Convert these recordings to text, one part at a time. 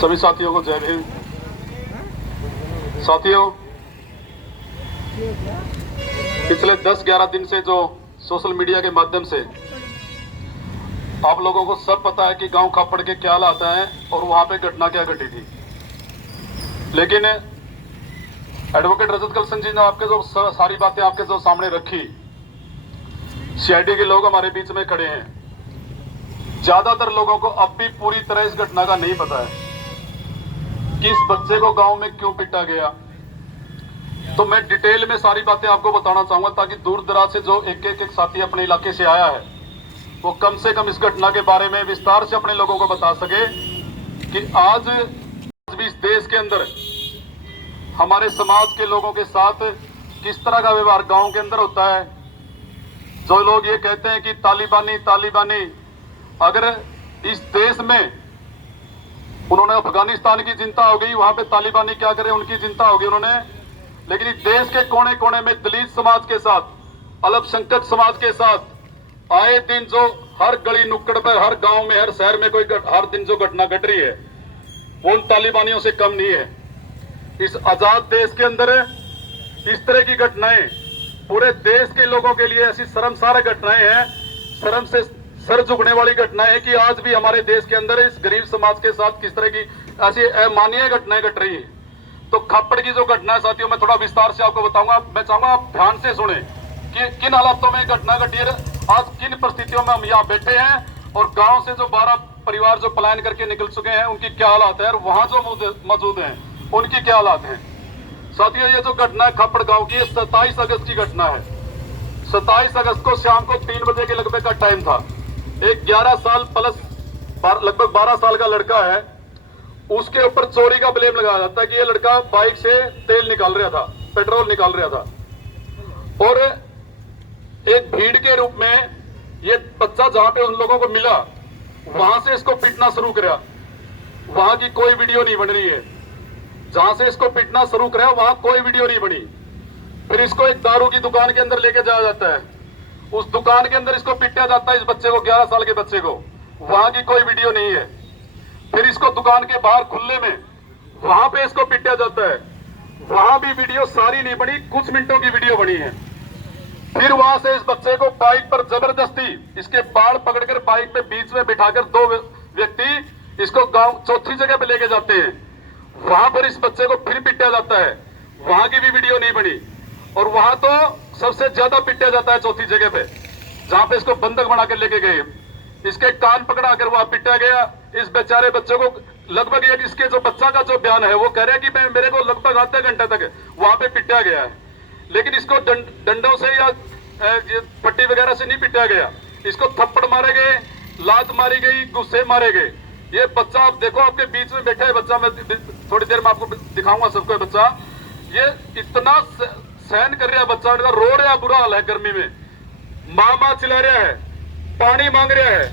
सभी साथियों को जय भीम। साथियों, पिछले 10-11 दिन से जो सोशल मीडिया के माध्यम से आप लोगों को सब पता है कि गांव खापड़ के क्या हालात हैं और वहां पे घटना क्या घटी थी। लेकिन एडवोकेट रजत कलसन जी ने आपके जो सारी बातें आपके जो सामने रखी, सीआईडी के लोग हमारे बीच में खड़े हैं। ज्यादातर लोगों को अब भी पूरी तरह इस घटना का नहीं पता है कि इस बच्चे को गांव में क्यों पीटा गया। तो मैं डिटेल में सारी बातें आपको बताना चाहूंगा ताकि दूर दराज से जो एक साथी अपने इलाके से आया है वो कम से कम इस घटना के बारे में विस्तार से अपने लोगों को बता सके कि आज भी इस देश के अंदर हमारे समाज के लोगों के साथ किस तरह का व्यवहार गांव के अंदर होता है। जो लोग ये कहते हैं कि तालिबानी, अगर इस देश में उन्होंने अफगानिस्तान की चिंता हो गई, वहां पे तालिबानी क्या करे उनकी चिंता होगी उन्होंने, लेकिन इस देश के कोने कोने में दलित समाज के साथ, अल्पसंख्यक समाज के साथ आए दिन जो हर गली नुक्कड़ पर, हर गांव में, हर शहर में कोई हर दिन जो घटना घट रही है वो उन तालिबानियों से कम नहीं है। इस आजाद देश के अंदर इस तरह की घटनाएं पूरे देश के लोगों के लिए ऐसी शर्मसार घटनाएं हैं, शर्म से सर झुकने वाली घटनाएं है कि आज भी हमारे देश के अंदर इस गरीब समाज के साथ किस तरह की ऐसी अमानवीय घटनाएं घट रही है। तो खापड़ की जो घटना है साथियों, मैं थोड़ा विस्तार से आपको बताऊंगा। मैं चाहूंगा आप ध्यान से सुने कि किन हालातों में घटना घटी है, आज किन परिस्थितियों में हम यहाँ बैठे हैं और गांव से जो 12 परिवार जो पलायन करके निकल चुके हैं उनकी क्या हालात है और वहां जो मौजूद हैं उनकी क्या हालात है। साथियों, ये जो घटना है खापड़ गांव की, 27 अगस्त की घटना है। 27 अगस्त को शाम को 3 बजे के लगभग का टाइम था। एक 11 साल प्लस लगभग 12 साल का लड़का है, उसके ऊपर चोरी का ब्लेम लगाया जाता है कि ये लड़का बाइक से तेल निकाल रहा था, पेट्रोल निकाल रहा था और एक भीड़ के रूप में ये बच्चा जहां पे उन लोगों को मिला वहां से इसको पीटना शुरू किया। वहां की कोई वीडियो नहीं बन रही है, जहां से इसको पीटना शुरू किया वहां कोई वीडियो नहीं बनी। फिर इसको एक दारू की दुकान के अंदर लेके जाया जाता है, उस दुकान के अंदर इसको पीटा जाता है, इस बच्चे को, 11 साल के बच्चे को, वहां की कोई वीडियो नहीं है। फिर इसको दुकान के बाहर खुले में वहां पे इसको पीटा जाता है, वहां भी वीडियो सारी नहीं बनी, कुछ मिनटों की वीडियो बनी है। फिर वहां से इस बच्चे को बाइक पर जबरदस्ती इसके बाल पकड़कर बाइक पे बीच में बिठाकर 2 व्यक्ति इसको गांव चौथी जगह पे लेके जाते हैं, वहां पर इस बच्चे को फिर पीटा जाता है, वहां की भी वीडियो नहीं बनी। और वहां तो सबसे ज्यादा पीटा जाता है चौथी जगह पे, जहां पे इसको बंधक बना कर लेके गए, इसके कान पकड़ा कर वहां पीटा गया। इस बेचारे बच्चे को लगभग एक, इसके जो बच्चा का जो बयान है वो कह रहा है कि मेरे को लगभग आधे घंटे तक वहां पे पीटा गया है, लेकिन इसको डंडों से या पट्टी वगैरह से नहीं पीटा गया, इसको थप्पड़ मारे गए, लात मारी गई, गुस्से मारे गए। ये बच्चा आप देखो, आपके बीच में बैठा है बच्चा, मैं थोड़ी देर में आपको दिखाऊंगा सबको। बच्चा ये इतना सहन कर रहा है, बच्चा रो रहा है, बुरा हाल है, गर्मी में माँ चिल्ला रहा है, पानी मांग रहा है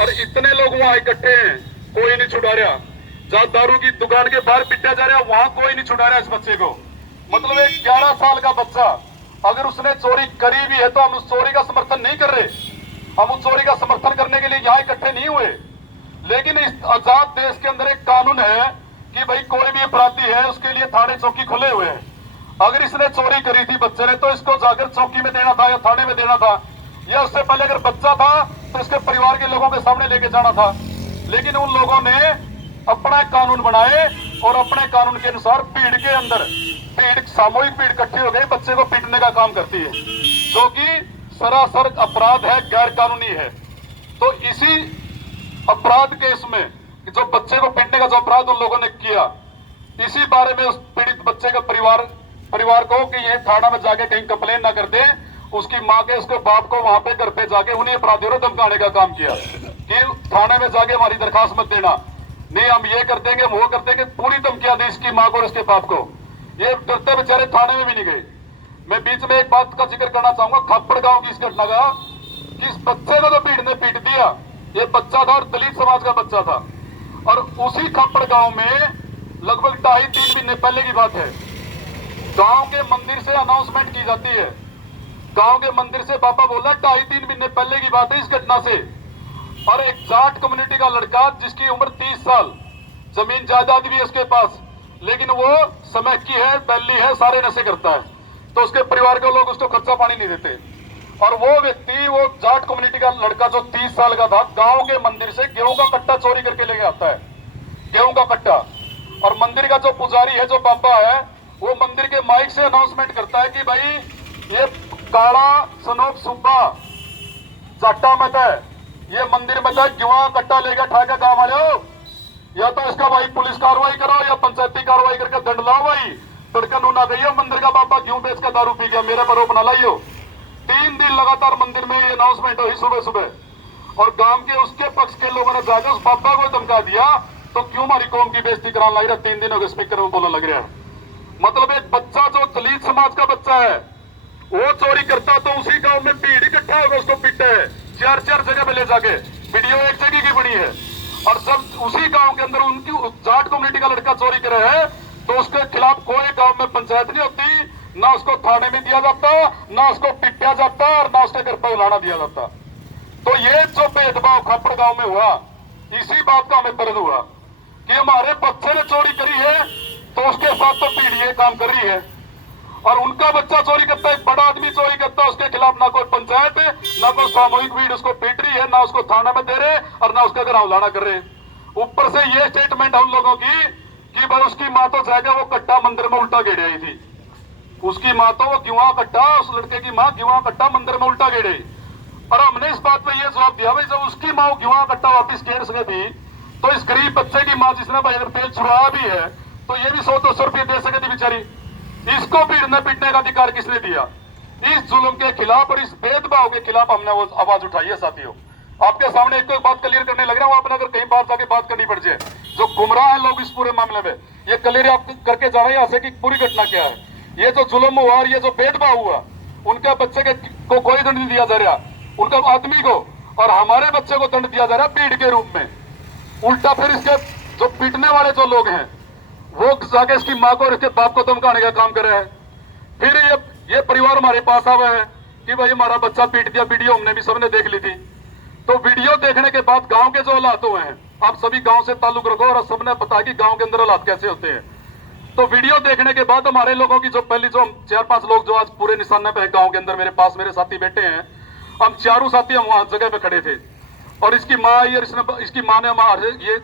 और इतने लोग वहां इकट्ठे हैं, कोई नहीं छुड़ा रहा। जहां दारू की दुकान के बाहर पिटा जा रहा है वहां कोई नहीं छुड़ा रहा इस बच्चे को। मतलब एक 11 साल का बच्चा, अगर उसने चोरी करी भी है तो हम उस चोरी का समर्थन नहीं कर रहे, हम उस चोरी का समर्थन करने के लिए यहाँ इकट्ठे नहीं हुए। लेकिन इस आजाद देश के अंदर एक कानून है कि भाई कोई भी अपराधी है उसके लिए थाने चौकी खुले हुए हैं। अगर इसने चोरी करी थी बच्चे ने तो इसको जाकर चौकी में देना था या थाने में देना था, या उससे पहले अगर बच्चा था तो इसके परिवार के लोगों के सामने लेके जाना था। लेकिन उन लोगों ने अपना कानून बनाए और अपने कानून के अनुसार भीड़ के अंदर, भीड़ सामूहिक भीड़ इकट्ठी हो गई, बच्चे को पीटने का काम करती है, जो कि सरासर अपराध है, गैर कानूनी है। तो इसी अपराध के इसमें जो बच्चे को पीटने का जो अपराध उन लोगों ने किया, इसी बारे में उस पीड़ित बच्चे का परिवार को कि ये थाना में जाके कहीं कंप्लेन ना कर दे, उसकी माँ के, उसके बाप को वहां पे घर पे जाके उन्हीं अपराधियों को धमकाने का काम किया कि थाने में जाके हमारी दरखास्त मत देना, नहीं हम ये कर देंगे, वो कर देंगे, पूरी धमकियां दी इसकी माँ को और इसके बाप को। ये डरते बेचारे थाने में भी नहीं गए। मैं बीच में एक बात का जिक्र करना चाहूंगा खापड़ गांव की इस घटना का, कि इस बच्चे को जो भीड़ ने पीट दिया, ये बच्चा था और दलित समाज का बच्चा था, और उसी खापड़ गांव में लगभग 2.5-3 महीने पहले की बात है, गांव के मंदिर से अनाउंसमेंट की जाती है, गांव के मंदिर से बाबा बोला, 2.5-3 महीने पहले की बात है इस घटना से। और एक जाट कम्युनिटी का लड़का जिसकी उम्र 30 साल, जमीन जायदाद भी है उसके पास, लेकिन वो समय की है, बैली है, सारे नशे करता है, तो उसके परिवार के लोग उसको खर्चा पानी नहीं देते। और वो व्यक्ति, वो जाट कम्युनिटी का लड़का जो 30 साल का था, गांव के मंदिर से गेहूं का कट्टा चोरी करके लेके आता है, गेहूं का कट्टा। और मंदिर का जो पुजारी है, जो बाबा है, वो मंदिर के माइक से अनाउंसमेंट करता है कि भाई ये काला सनोप सुब्बा जाटा मत है, ये मंदिर में गेहूं कट्टा लेकर ठाका गांव वाले हो, या तो इसका भाई पुलिस कार्रवाई करो या पंचायती कार्रवाई करके दंड लाओ भाई। तड़का नूना गई मंदिर का बाबा गेहूं बेच कर दारू पी गया, मेरे पर रोप ना लाइयो। 3 दिन लगातार मंदिर में ये अनाउंसमेंट हुई सुबह सुबह, और गांव के उसके पक्ष के लोगों ने जाकर उस बाबा को धमका दिया, तो क्यों हमारी कौम की बेइज्जती कराने लग रहा है? 3 दिन हो गए स्पीकर में बोलने लग रहा है। मतलब एक बच्चा जो दलित समाज का बच्चा है, वो चोरी करता तो उसी गांव में भीड़ इकट्ठा होकर उसको पीटे है, 4 जगह पे ले जाके, वीडियो एक जगह की बनी है। और जब उसी गांव के अंदर उनकी जाट कम्युनिटी का लड़का चोरी करे है, तो उसके खिलाफ कोई गांव में पंचायत नहीं होती, ना उसको थाने में दिया जाता, ना उसको पिटा जाता, और ना उसके घर पर उलाना दिया जाता। तो ये जो भेदभाव खापड़ गांव में हुआ, इसी बात का हमें दर्द हुआ कि हमारे बच्चे ने चोरी करी है, तो उसके साथ तो पीढ़ी काम कर रही है, और उनका बच्चा चोरी करता है, एक बड़ा आदमी चोरी करता है, उसके खिलाफ ना कोई पंचायत है, ना कोई सामूहिक भीड़ उसको पीट रही है, ना उसको थाना में दे रहे, और ना उसका घर हौलाना कर रहे। ऊपर से ये स्टेटमेंट है उन लोगों की कि भाई उसकी माँ तो जाएगा वो कट्टा मंदिर में उल्टा गेड़े आई थी, उसकी माँ तो वो गेहूं कट्टा, उस लड़के की माँ गेहूं कट्टा मंदिर में उल्टा गेड़े। और हमने इस बात पे ये जवाब दिया, भाई जब उसकी माँ गेहूं कट्टा वापिस गेड़ सके थी, तो इस गरीब बच्चे की माँ जिसने भाई अगर तेल छुड़ाया भी है, तो ये भी 100-200 रुपये दे सके थी बेचारी। इसको पीटने पीटने का अधिकार किसने दिया? इस जुल्म के खिलाफ और इस भेदभाव के खिलाफ हमने वो आवाज उठाई है साथियों। आपके सामने एक बात क्लियर करने लग रहा हूं, आपने अगर कहीं बात जाके बात करनी पड़ जाए, जो गुमराह है लोग इस पूरे मामले में, ये क्लियर आप करके जा रहे हैं यहाँ से कि पूरी घटना क्या है। ये जो जुल्म हुआ और ये जो भेदभाव हुआ, उनके बच्चे को कोई दंड नहीं दिया जा रहा, उनका आदमी को, और हमारे बच्चे को दंड दिया जा रहा है पीड़ के रूप में। उल्टा फिर इसके जो पीटने वाले जो लोग हैं, वो जाके इसकी माँ को और इसके बाप को धमकाने का काम कर रहे हैं। फिर ये परिवार हमारे पास आवे है कि भाई हमारा बच्चा पीट दिया, वीडियो हमने भी सबने देख ली थी। तो वीडियो देखने के बाद गांव के जो हालात हुए हैं, आप सभी गांव से ताल्लुक रखो और सबने पता कि गांव के अंदर हालात कैसे होते हैं। तो वीडियो देखने के बाद हमारे लोगों की जो पहली जो 4-5 लोग जो आज पूरे निशाने पे गांव के अंदर मेरे पास मेरे साथी बैठे हैं, हम चारों साथी हम वहां जगह पे खड़े थे, और इसकी माँ इसकी माँ ने हमारे ये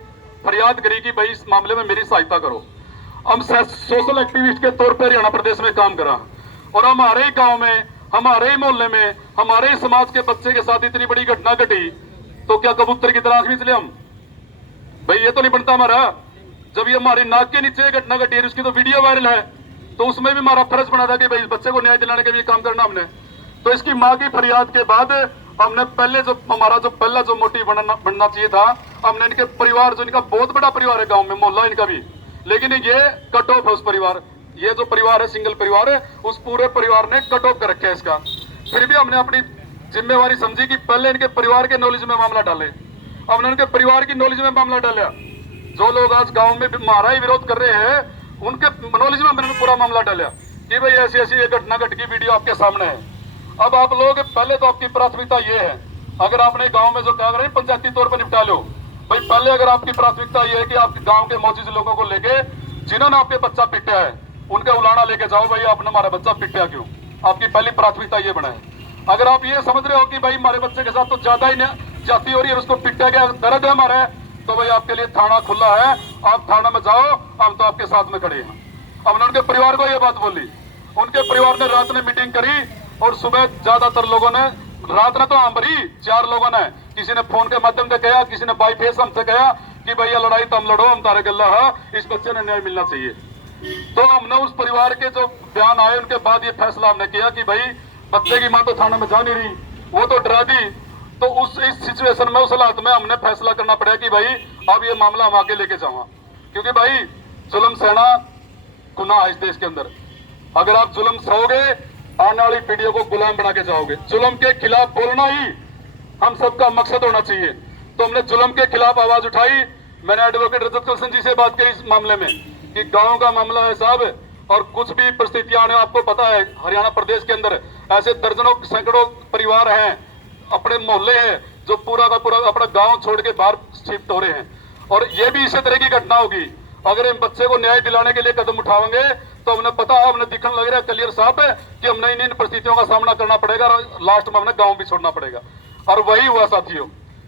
फरियाद करी कि भाई इस मामले में मेरी सहायता करो। हम सोशल एक्टिविस्ट के तौर पर हरियाणा प्रदेश में काम करा, और हमारे ही गांव में, हमारे ही मोहल्ले में, हमारे ही समाज के बच्चे के साथ इतनी बड़ी घटना घटी, तो क्या कबूतर की तलाश में चले हम? भाई ये तो नहीं बनता हमारा। जब ये हमारी नाक के नीचे घटना घटी है, उसकी तो वीडियो वायरल है, तो उसमें भी हमारा फर्ज बना था कि भाई बच्चे को न्याय दिलाने के लिए काम करना हमने। तो इसकी माँ की फरियाद के बाद हमने पहले जो हमारा जो पहला जो मोटिव बनना चाहिए था, हमने इनके परिवार, जो इनका बहुत बड़ा परिवार है गाँव में, मोहल्ला इनका भी, लेकिन ये कट ऑफ है उस परिवार, ये जो परिवार है सिंगल परिवार है, उस पूरे परिवार ने कट ऑफ कर रखा है इसका। फिर भी हमने अपनी जिम्मेवारी समझी कि पहले इनके परिवार के नॉलेज में मामला डाले। हमने उनके परिवार की नॉलेज में मामला डाला। जो लोग आज गांव में हमारा ही विरोध कर रहे हैं, उनके नॉलेज में हमने पूरा मामला डाला कि भाई ऐसी ऐसी ये घटना घट की, वीडियो आपके सामने है। अब आप लोग, पहले तो आपकी प्राथमिकता ये है, अगर आपने गाँव में जो कहा रहे पंचायती तौर पर निपटा लो, भाई पहले अगर आपकी प्राथमिकता ये है कि आपके गांव के मौजूद लोगों को लेके जिन्होंने आपके बच्चा पिटा है, उनका उलाना लेके जाओ, भाई आपने हमारा बच्चा पिटा क्यों, आपकी पहली प्राथमिकता ये बनाए। अगर आप ये समझ रहे हो कि भाई हमारे बच्चे के साथ तो ज्यादा ही जाती हो रही है, उसको पिटा गया, दर्द है हमारे, तो भाई आपके लिए थाना खुला है, आप थाना में जाओ, हम तो आपके साथ में खड़े हैं। हमने उनके परिवार को ये बात बोली, उनके परिवार ने रात में मीटिंग करी, और सुबह ज्यादातर लोगों ने, रात ने तो हमारी 4 लोगों ने, किसी ने फोन के माध्यम से कहा, किसी ने बाई फेस हमसे कहा कि भाई ये लड़ाई तुम लड़ो, हम तारे गल्ला है, इस बच्चे ने न्याय मिलना चाहिए। तो हमने उस परिवार के जो बयान आए, उनके बाद ये फैसला हमने किया कि भाई बच्चे की माँ तो थाना में जा नहीं रही, वो तो डरा दी। तो इस सिचुएशन में, उस हालात में हमने फैसला करना पड़ा कि भाई अब ये मामला हम आगे लेके जाऊंगा, क्योंकि भाई जुल्म सहना गुनाह है इस देश के अंदर। अगर आप जुल्म सहोगे, आने वाली पीढ़ियों को गुलाम बना के जाओगे। जुल्म के खिलाफ बोलना ही हम सबका मकसद होना चाहिए। तो हमने जुल्म के खिलाफ आवाज उठाई। मैंने एडवोकेट रजत कृष्ण जी से बात करी इस मामले में कि गांव का मामला है साहब, और कुछ भी परिस्थितियां आने, आपको पता है हरियाणा प्रदेश के अंदर ऐसे दर्जनों सैकड़ों परिवार हैं, अपने मोहल्ले हैं, जो पूरा का पूरा अपना गांव छोड़ के बाहर शिफ्ट हो रहे हैं। और ये भी इसी तरह की घटना होगी। अगर इन बच्चे को न्याय दिलाने के लिए कदम उठाएंगे तो हमने पता है, हमने दिखने लग रहा है क्लियर साहब कि हमने इन परिस्थितियों का सामना करना पड़ेगा और लास्ट में हमने गांव भी छोड़ना पड़ेगा। और वही हुआ साथियों,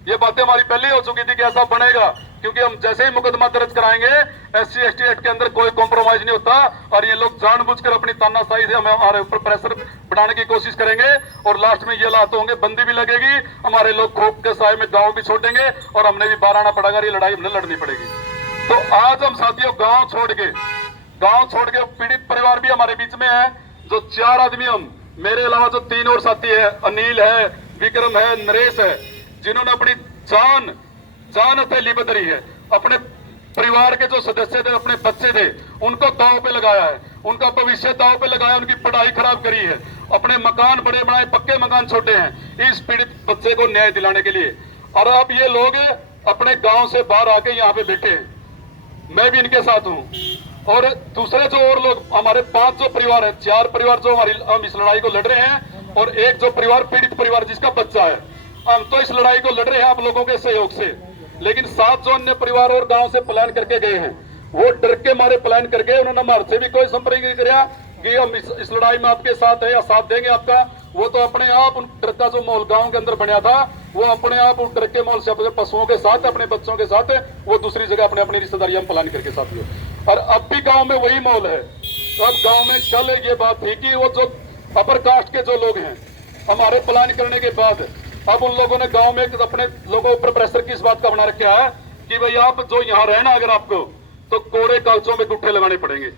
ये बातें हमारी पहले हो चुकी थी कि ऐसा बनेगा, क्योंकि हम जैसे ही मुकदमा दर्ज कराएंगे SC ST एक्ट के अंदर कोई कॉम्प्रोमाइज नहीं होता और ये लोग जानबूझकर अपनी तानाशाही से हमारे ऊपर प्रेशर बढ़ाने की कोशिश करेंगे और लास्ट में ये हालात होंगे, बंदी भी लगेगी, हमारे लोग खोप के साए में गांव भी छोड़ देंगे और हमने भी बाहर आना पड़ेगा, ये लड़ाई हमने लड़नी पड़ेगी। तो आज हम साथियों गांव छोड़ के पीड़ित परिवार भी हमारे बीच में है, जो 4 आदमी हम, मेरे अलावा जो 3 और साथी है, अनिल है, विक्रम है, नरेश है, जिन्होंने अपनी जान हथेली पे धरी है, अपने परिवार के जो सदस्य थे, अपने बच्चे थे, उनको दांव पे लगाया है, उनका भविष्य दांव पे लगाया, उनकी पढ़ाई खराब करी है, अपने मकान बड़े बनाए, पक्के मकान छोटे हैं इस पीड़ित बच्चे को न्याय दिलाने के लिए। और अब ये लोग अपने गांव से बाहर आके यहाँ पे बैठे हैं, मैं भी इनके साथ हूँ। और दूसरे जो और लोग, हमारे 5 जो परिवार है, 4 परिवार जो हम इस लड़ाई को लड़ रहे हैं और एक जो परिवार पीड़ित परिवार जिसका बच्चा है, हम तो इस लड़ाई को लड़ रहे हैं आप लोगों के सहयोग से। लेकिन 7 जो अन्य परिवार और गांव से प्लान करके गए हैं, वो डर के मारे प्लान करके, उन्होंने हमारे से भी कोई संपर्क नहीं किया कि हम इस लड़ाई में आपके साथ है या साथ देंगे आपका। वो तो अपने आप उन डर का जो माहौल गांव के अंदर बना था, वो अपने आप उन डर के माहौल से अपने पशुओं के साथ, अपने बच्चों के साथ वो दूसरी जगह अपने अपनी रिश्तेदारियां प्लान करके साथ हुए। और अब भी गांव में वही माहौल है। तो अब गांव में कल ये बात थी कि वो जो अपर कास्ट के जो लोग हैं, हमारे प्लान करने के बाद अब उन लोगों ने गांव में अपने लोगों पर प्रेशर किस बात का बना रखा है कि भाई आप जो यहाँ रहना अगर आपको, तो कोड़े कागजों में गुट्ठे लगाने पड़ेंगे,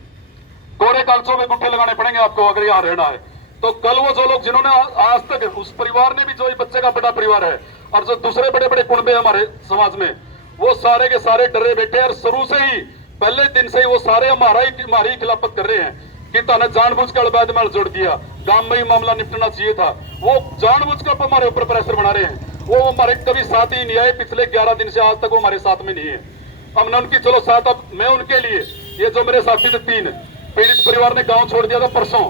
कोड़े कागजों में गुट्ठे लगाने पड़ेंगे आपको अगर यहाँ रहना है। तो कल वो जो लोग जिन्होंने आज तक, उस परिवार ने भी, जो बच्चे का बड़ा परिवार है और जो दूसरे बड़े बड़े कुनबे हमारे समाज में, वो सारे के सारे डरे बैठे और शुरू से ही, पहले दिन से ही वो सारे हमारी खिलाफत कर रहे हैं कि ताने जानबूझकर अवैध माल जोड़ दिया, गांव में ही मामला निपटना चाहिए था। वो जानबूझकर हमारे ऊपर प्रेशर बना रहे हैं। वो हमारे कभी साथ ही नहीं आए, पिछले 11 दिन से आज तक वो हमारे साथ में नहीं है। हमने उनकी चलो साथ, अब मैं उनके लिए, ये जो मेरे साथी थे 3 पीड़ित परिवार ने गांव छोड़ दिया था परसों,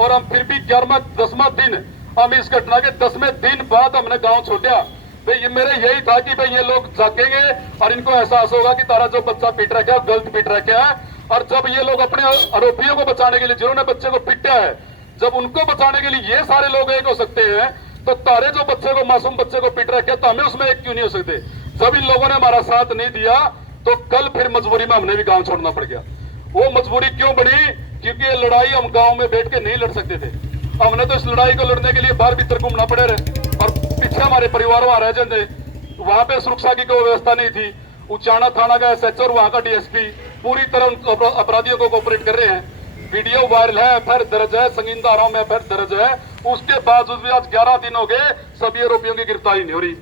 और हम फिर भी 10वां दिन, हम इस घटना के 10वें दिन बाद हमने गांव छोड़ा। भाई ये मेरे यही था कि भाई ये लोग जागेंगे और इनको एहसास होगा कि तारा जो बच्चा पीट रखा है गलत पीट रखा है। और जब ये लोग अपने आरोपियों को बचाने के लिए, जिन्होंने बच्चे को पीटा है, जब उनको बचाने के लिए ये सारे लोग एक हो सकते हैं, तो तारे जो बच्चे को, मासूम बच्चे को पीट रखे, तो हमें उसमें एक क्यों नहीं हो सकते। जब इन लोगों ने हमारा साथ नहीं दिया तो कल फिर मजबूरी में हमने भी गांव छोड़ना पड़ गया। वो मजबूरी क्यों बनी? क्योंकि ये लड़ाई हम गांव में बैठ के नहीं लड़ सकते थे। हमने तो इस लड़ाई को लड़ने के लिए बाहर भीतर घूमना पड़े रहे, और पीछे हमारे परिवार वहां रह जाते, वहां पे सुरक्षा की कोई व्यवस्था नहीं थी। उचाना थाना का SHO और वहां का DSP पूरी तरह अपराधियों को कोऑपरेट कर रहे हैं। वीडियो वायरल है, FIR दर्ज है, संगीन धाराओं में FIR दर्ज है। उसके बावजूद भी आज 11 दिन हो गए, सभी आरोपियों की गिरफ्तारी नहीं हो रही।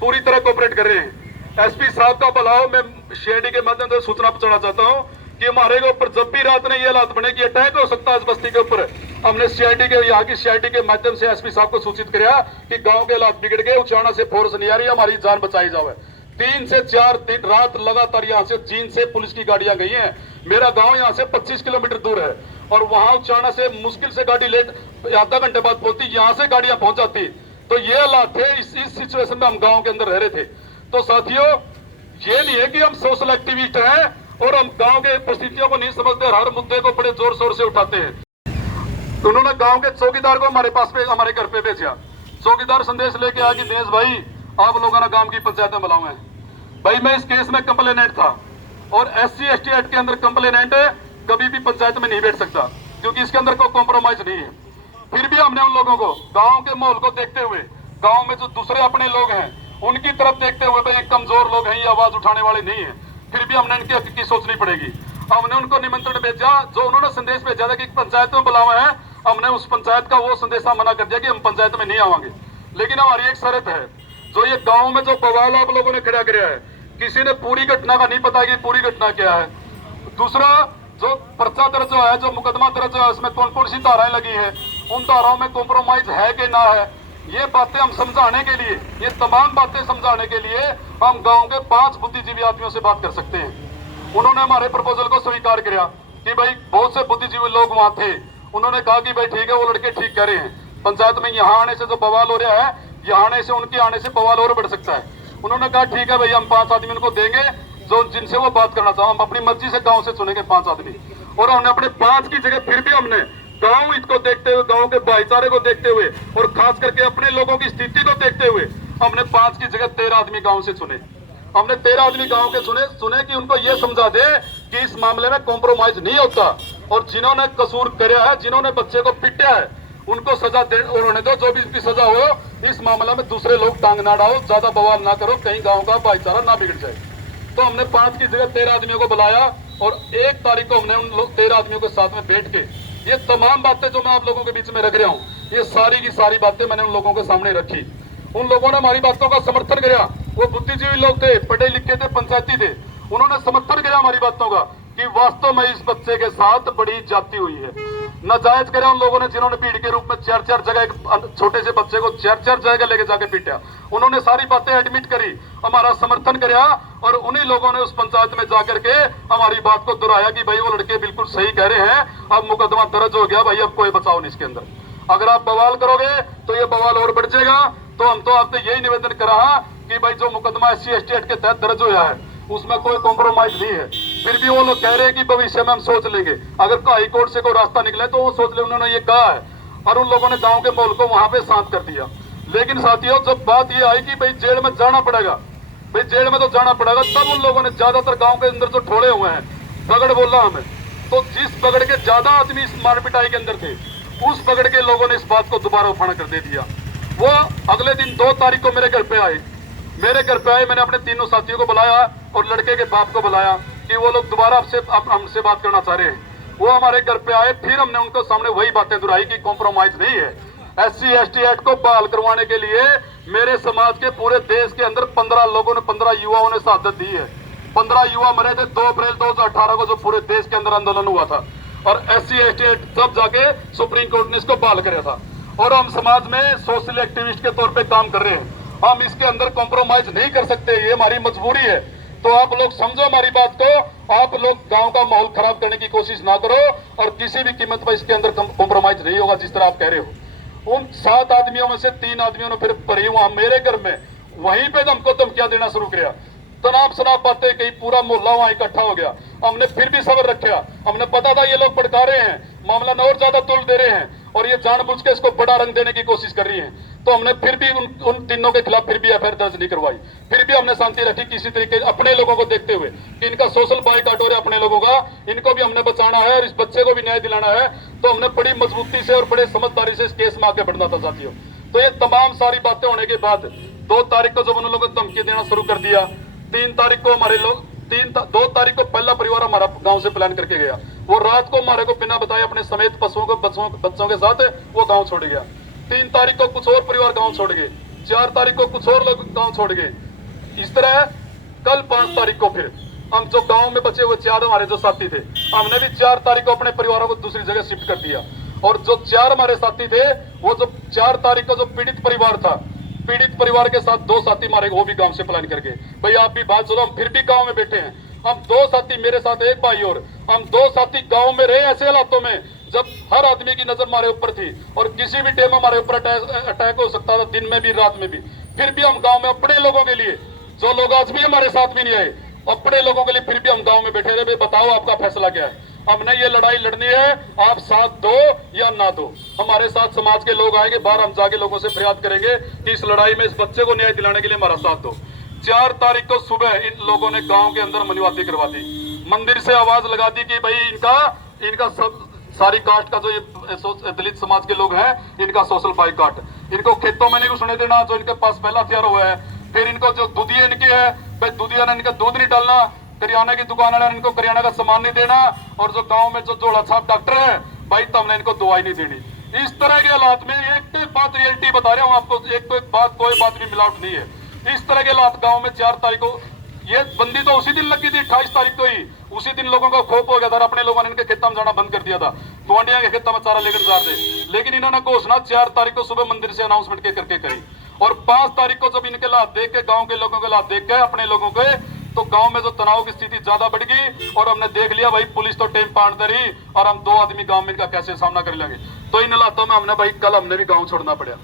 पूरी तरह कोऑपरेट कर रहे हैं। SP साहब का बुलाओ, मैं CID के माध्यम से सूचना पहुंचाना चाहता हूं कि हमारे के ऊपर जब भी रात में ये हालात बने कि अटैक हो सकता है इस बस्ती के ऊपर, हमने CID के, यहाँ की CID के माध्यम से SP साहब को सूचित किया कि गांव के हालात बिगड़ गए, उचाना से फोर्स नहीं आ रही, हमारी जान बचाई जाए। 3 से 4 दिन रात लगातार यहाँ से जीन से पुलिस की गाड़ियां गई हैं। मेरा गांव यहाँ से 25 किलोमीटर दूर है, और वहां उचाना से मुश्किल से गाड़ी लेट आधा घंटे बाद पहुंचती, यहाँ से गाड़ियां पहुंच जाती। तो ये हालात थे, इस सिचुएशन में हम गांव के अंदर रह रहे थे। तो साथियों, ये नहीं है कि हम सोशल एक्टिविस्ट हैं और हम गांव के परिस्थितियों को नहीं समझते और हर मुद्दे को बड़े जोर शोर से उठाते हैं। तो उन्होंने गांव के चौकीदार को हमारे पास पे, हमारे घर पे भेजा। चौकीदार संदेश लेके आया कि दिनेश भाई, आप लोगों ने गांव की पंचायत में बुलाओ है। भाई मैं इस केस में कंप्लेनेंट था, और SC ST एक्ट के अंदर कंप्लेनेंट कभी भी पंचायत में नहीं बैठ सकता, क्योंकि इसके अंदर कोई कॉम्प्रोमाइज नहीं है। फिर भी हमने उन लोगों को, गांव के माहौल को देखते हुए, गांव में जो दूसरे अपने लोग हैं उनकी तरफ देखते हुए, भाई कमजोर लोग हैं, ये आवाज उठाने वाले नहीं है, फिर भी हमने इनकी हक की सोचनी पड़ेगी। हमने उनको निमंत्रण भेजा, जो उन्होंने संदेश भेजा था कि पंचायत में बुलावा है, हमने उस पंचायत का वो संदेशा मना कर दिया कि हम पंचायत में नहीं आवांगे। लेकिन हमारी एक शर्त है, जो ये गांव में जो बवाल आप लोगों ने खड़ा किया है, किसी ने पूरी घटना का नहीं पता कि पूरी घटना क्या है। दूसरा, जो पर्चा दर्ज है, जो मुकदमा दर्ज है, उसमें कौन कौन सी धाराएं लगी है, उन धाराओं में कॉम्प्रोमाइज है कि ना है, ये बातें हम समझाने के लिए, ये तमाम बातें समझाने के लिए हम गांव के 5 बुद्धिजीवी आदमियों से बात कर सकते हैं। उन्होंने हमारे प्रपोजल को स्वीकार किया कि भाई बहुत से बुद्धिजीवी लोग वहां थे। उन्होंने कहा कि भाई ठीक है, वो लड़के ठीक कह रहे हैं, पंचायत में यहाँ आने से जो बवाल हो रहा है, यहाँ आने से, उनके आने से बवाल और बढ़ सकता है। उन्होंने कहा ठीक है भाई, हम 5 आदमी उनको देंगे, जो जिनसे वो बात करना चाहो। हम अपनी मर्जी से गांव से चुनेंगे 5 आदमी, और हमने अपने 5 की जगह फिर भी हमने गांव हित को देखते हुए, गांव के भाईचारे को देखते हुए और खास करके अपने लोगों की स्थिति को देखते हुए हमने 5 की जगह 13 आदमी गांव से चुने। हमने 13 आदमी गांव के चुने कि उनको ये समझा दे कि इस मामले में कॉम्प्रोमाइज नहीं होता, और जिन्होंने कसूर किया है, जिन्होंने बच्चे को पिटा है, उनको सजा दे, उन्होंने दो, जो भी सजा हो। इस मामले में दूसरे लोग टांग ना डालो, ज्यादा बवाल ना करो, कहीं गांव का भाईचारा ना बिगड़ जाए। तो हमने 5 की जगह 13 आदमियों को बुलाया, और 1 तारीख को हमने उन 13 आदमियों के साथ में बैठ के ये तमाम बातें जो मैं आप लोगों के बीच में रख रहा हूँ, ये सारी की सारी बातें मैंने उन लोगों के सामने रखी। उन लोगों ने हमारी बातों का समर्थन किया। वो बुद्धिजीवी लोग थे, पढ़े लिखे थे, पंचायती थे, उन्होंने समर्थन किया हमारी बातों का कि वास्तव में इस बच्चे के साथ बड़ी जाति हुई है। नाजायज करे उन लोगों ने, जिन्होंने पीड़ के रूप में 4-4 जगह एक छोटे से बच्चे को 4-4 जगह लेके जाके पीटा। उन्होंने सारी बातें एडमिट करी, हमारा समर्थन किया, और उन्हीं लोगों ने उस पंचायत में जाकर के हमारी बात को दोहराया कि भाई वो लड़के बिल्कुल सही कह रहे हैं, अब मुकदमा दर्ज हो गया भाई, अब कोई बचाव नहीं इसके अंदर। अगर आप बवाल करोगे तो ये बवाल और बढ़ जाएगा। तो हम तो आपसे यही निवेदन कर रहा कि भाई जो मुकदमा SC/ST एक्ट के तहत दर्ज हुआ है उसमें कोई कॉम्प्रोमाइज नहीं है। फिर भी वो लोग कह रहे हैं कि भविष्य में हम सोच लेंगे, अगर हाई कोर्ट से कोई रास्ता निकले तो वो सोच ले, उन्होंने ये कहा है। और उन लोगों ने गांव के माहौल को वहां पे शांत कर दिया। लेकिन साथियों, जब बात ये आई कि भाई जेल में जाना पड़ेगा, भाई जेल में तो जाना पड़ेगा, तब उन लोगों ने ज्यादातर गाँव के अंदर जो ठोड़े हुए हैं, बगड़ बोला हमें, तो जिस बगड़ के ज्यादा आदमी इस मार पिटाई के अंदर थे, उस बगड़ के लोगों ने इस बात को दोबारा उफाना कर दे दिया। वो अगले दिन 2 तारीख को मेरे घर पे आए। मैंने अपने तीनों साथियों को बुलाया और लड़के के बाप को बुलाया कि वो लोग दोबारा हमसे बात करना चाह रहे हैं। वो हमारे घर पे आए, फिर हमने उनको सामने वही बातें दोहराई कि कॉम्प्रोमाइज नहीं है। SC/ST एक्ट को बहाल करवाने के लिए मेरे समाज के पूरे देश के अंदर 15 युवाओं ने शहादत दी है। 15 युवा मरे थे 2 अप्रैल 2018 को, जो पूरे देश के अंदर आंदोलन हुआ था, और SC/ST एक्ट तब जाके सुप्रीम कोर्ट ने इसको बहाल किया था। और हम समाज में सोशल एक्टिविस्ट के तौर पे काम कर रहे हैं, हम इसके अंदर कॉम्प्रोमाइज नहीं कर सकते, ये हमारी मजबूरी है। तो आप लोग समझो हमारी बात को, आप लोग गांव का माहौल खराब करने की कोशिश ना करो, और किसी भी कीमत पर इसके अंदर कॉम्प्रोमाइज नहीं होगा जिस तरह आप कह रहे हो। उन 7 आदमियों में से 3 आदमियों ने फिर परी वहां मेरे घर में वहीं पे हमको धमकियां देना शुरू किया। तनाव शनाब बातें कहीं, पूरा मोहल्ला वहां इकट्ठा हो गया। हमने फिर भी सब्र रखा, हमने पता था ये लोग भड़का रहे हैं, मामला में और ज्यादा तुल दे रहे हैं, और ये जानबूझ के इसको बड़ा रंग देने की कोशिश कर रही है। तो हमने फिर भी उन तीनों के खिलाफ फिर भी FIR दर्ज नहीं करवाई। फिर भी हमने शांति रखी, किसी तरीके अपने लोगों को देखते हुए कि इनका सोशल बाइकआउट हो रहा है अपने लोगों का, इनको भी हमने बचाना है और इस बच्चे को भी न्याय दिलाना है। तो हमने बड़ी मजबूती से और बड़े समझदारी से इस केस में आगे बढ़ना था साथियों। तो ये तमाम सारी बातें होने के बाद 2 तारीख को जब उन लोगों को धमकी देना शुरू कर दिया, 3 तारीख को हमारे लोग 2 तारीख को पहला परिवार हमारा गांव से प्लान करके गया। वो रात को हमारे को बिना बताए अपने समेत बच्चों के साथ वो गांव छोड़ गया। 3 तारीख को कुछ और परिवार गांव छोड़ गए, 4 तारीख को कुछ और लोग गांव छोड़ गए। इस तरह कल 5 तारीख को फिर हम जो गांव में बचे हुए 4 हमारे जो साथी थे, हमने भी 4 तारीख को अपने परिवारों को दूसरी जगह शिफ्ट कर दिया। और जो 4 हमारे साथी थे, वो जो 4 तारीख को जो पीड़ित परिवार था, पीड़ित परिवार के साथ 2 साथी मारे, वो भी गांव से प्लान करके। भाई आप भी बात सुनो, हम फिर भी गांव में बैठे हैं। हम 2 साथी, मेरे साथ 1 भाई, और हम 2 साथी गांव में रहे ऐसे हालातों में जब हर आदमी की नजर हमारे ऊपर थी, और किसी भी टाइम हमारे ऊपर अटैक हो सकता था, दिन में भी रात में भी। फिर भी हम गांव में अपने लोगों के लिए, जो लोग आज भी हमारे साथ भी नहीं आए, अपने लोगों के लिए फिर भी हम गांव में बैठे रहे। भाई बताओ आपका फैसला क्या है? हमने ये लड़ाई लड़नी है, आप साथ दो या ना दो। हमारे साथ समाज के लोग आएंगे, बाहर हम जाके लोगों से फरियाद करेंगे कि इस लड़ाई में इस बच्चे को न्याय दिलाने के लिए हमारा साथ दो। 4 तारीख को सुबह इन लोगों ने गांव के अंदर मनुवादी करवा दी, मंदिर से आवाज लगा दी कि भाई इनका सब सारी कास्ट का जो ये दलित समाज के लोग हैं, इनका सोशल बाइकआउट, इनको खेतों में नहीं घुसने देना, जो इनके पास पहला हथियार हुआ है। फिर इनको जो दूधिया इनके है, भाई दूधिया ने इनका दूध नहीं डालना, करियाने की दुकान वाले इनको करियाना का सामान नहीं देना, और जो गांव में जो जोड़ा साहब डॉक्टर है भाई, तो हमने इनको दवाई नहीं देनी। इस तरह के हालात में एक तो बात रियलिटी बता रहा हूँ आपको, एक तो बात कोई बात भी मिलावट नहीं है। इस तरह के हालात गांव में 4 तारीख को ये बंदी तो उसी दिन लगी थी, 28 तारीख को ही। उसी दिन लोगों का खोप हो गया था, अपने लोगों ने इनके खेतों में जाना बंद कर दिया था, गुआंढियों के खेतों में चारा लेकर जा रहे। लेकिन इन्होंने घोषणा 4 तारीख को सुबह मंदिर से अनाउंसमेंट के करके करी, और 5 तारीख को जब इनके हालात देख के, गाँव के लोगों के हालात देख के, अपने लोगों के, तो गांव में जो तनाव की स्थिति ज्यादा बढ़ गई, और हमने देख लिया भाई पुलिस तो टेम पाड़ते रही, और हम 2 आदमी गांव में इनका कैसे सामना कर लेंगे। तो इन हालातों में हमने भाई कल हमने भी गांव छोड़ना पड़ा।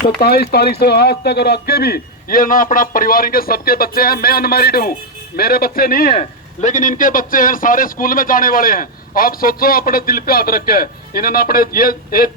27 तारीख से आज तक और आगे भी ये ना अपना परिवार, के सबके बच्चे हैं, मैं अनमैरिड हूँ, मेरे बच्चे नहीं हैं, लेकिन इनके बच्चे हैं, सारे स्कूल में जाने वाले हैं। आप सोचो, अपने दिल पे हाथ रख के इन्होंने अपने ये एक